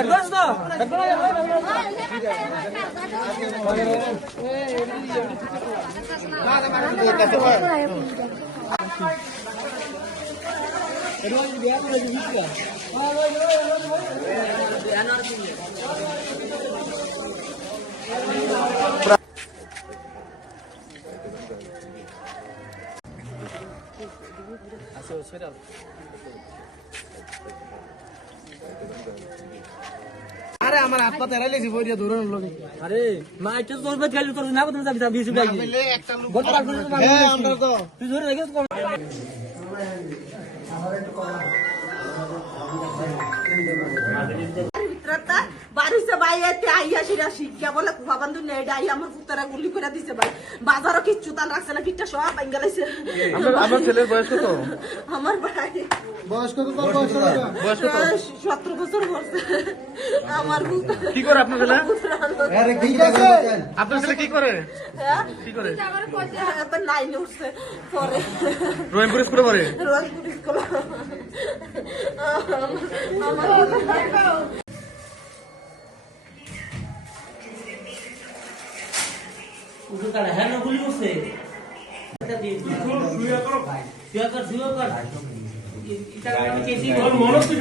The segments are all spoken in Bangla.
আরে আমার হাত পা তেরাই লেছি বইরিয়া দৌড়ানোর লোকে আরে মা এটা তোর বাদ খালি তোর না কথা যাবি একটা লোক। আমরা তো তুই ধরে বাড়িছে ভাই এতে আইয়া শিক্ষা বলে আমার পুতরা গুলি করে দিছে ভাই। বাজারও কিচ্ছু তান রাখছে না পিঠটা সব আমার ছেলের বয়স কত? আমার ভাই বয়স কত বয়স? কত? সতেরো বছর বলছে। কি করে আপনার ছেলে? আছে। আপনার ছেলে কি করে? হ্যাঁ? কি করে? রহিমপুর স্কুলে পড়ে? হ্যাঁ না গুলি করছে। শুয়ে কর। শুয়ে কর। এটা আমি মাহফিল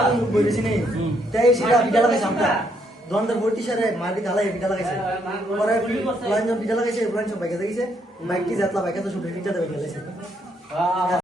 আছো বলেছি নেই তাই সেটা পিঠা লাগাইছে আমরা। দোকানদার ভর্তি সারে মাটি ঢালাই পিঠা লাগাইছে। পরে লাইন পিঠা লাগাইছে লাইন সব বাইকে দেখেছে। বাইকটি জাতলা বাইকে তো শুধু পিঠা দেবে